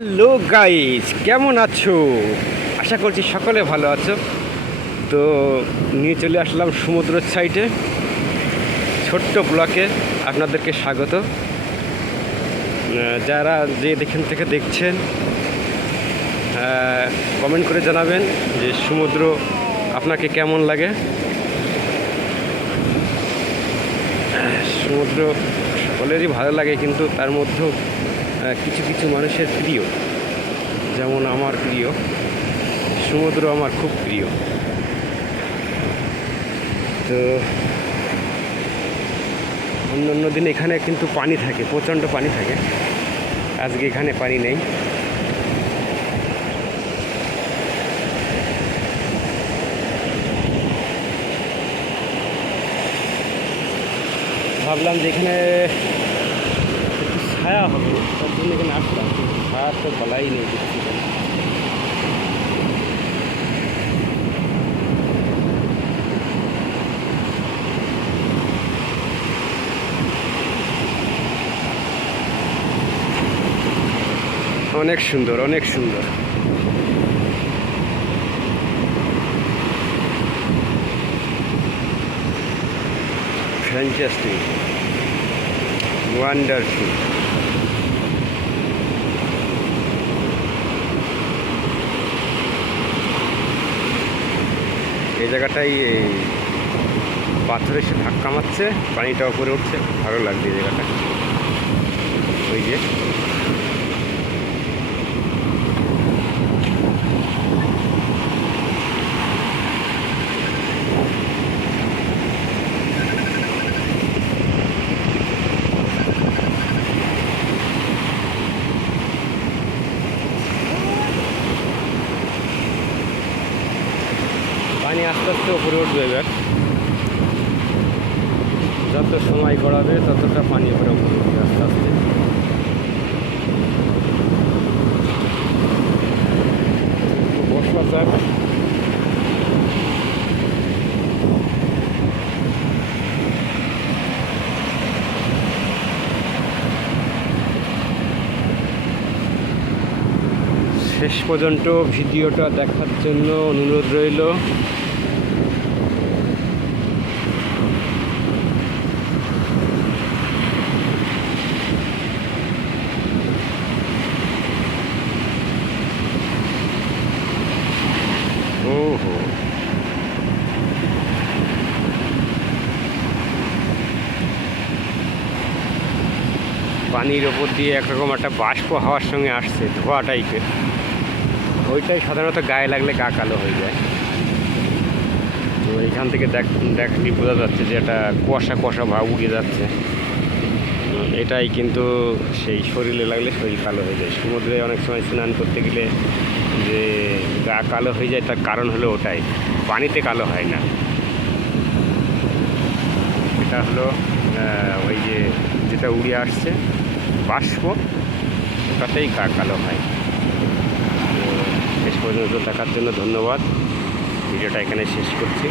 Hello guys, কেমন আছো? আশা করছি সকলে ভালো আছো। তো নিয়ে চলে আসলাম সমুদ্রের সাইডে ছোট্ট ব্লকে আপনাদেরকে স্বাগত। যারা যে এখান থেকে দেখছেন কমেন্ট করে জানাবেন যে সমুদ্র আপনাকে কেমন লাগে। সমুদ্র সকলেরই ভালো লাগে, কিন্তু তার মধ্যেও কিছু কিছু মানুষের প্রিয়। যেমন আমার প্রিয় সমুদ্র আমার খুব প্রিয়। তো অন্য অন্য দিন এখানে কিন্তু পানি থাকে, প্রচণ্ড পানি থাকে। আজকে এখানে পানি নেই। ভাবলাম যে এখানে ছায়া হবে, তার জন্য এখানে আসলাম ছায়া তো বলাই নেই দেখছি অনেক সুন্দর অনেক সুন্দর। ফ্যান্টাস্টিক ওয়ান্ডারফুল এই জায়গাটাই এই পাথরে এসে ধাক্কা মারছে, পানিটা উপরে উঠছে, ভালো লাগছে এই জায়গাটা। ওই যে। আস্তে আস্তে উপরে উঠবে এবার। যত সময় গড়াবে, ততটা পানি উপরে উপরে উঠবে আস্তে আস্তে। শেষ পর্যন্ত ভিডিওটা দেখার জন্য অনুরোধ রইল। ওহো। পানির ওপর দিয়ে একরকম একটা বাষ্প হাওয়ার সঙ্গে আসছে ধোয়া টাইপের ওইটাই সাধারণত গায়ে লাগলে গা কালো হয়ে যায়। তো এখান থেকে দেখ, দেখলি বোঝা যাচ্ছে যে একটা কুয়াশা কুয়াশা ভাব উড়ে যাচ্ছে। এটাই কিন্তু সেই শরীরে লাগলে শরীর কালো হয়ে যায়। সমুদ্রে অনেক সময় স্নান করতে গেলে যে গা কালো হয়ে যায়, তার কারণ হলো ওটাই। পানিতে কালো হয় না। এটা হলো ওই যে যেটা উড়ে আসছে, বাষ্প, ওটাতেই গা কালো হয়। শেষ পর্যন্ত দেখার জন্য ধন্যবাদ। ভিডিওটা এখানে শেষ করছি।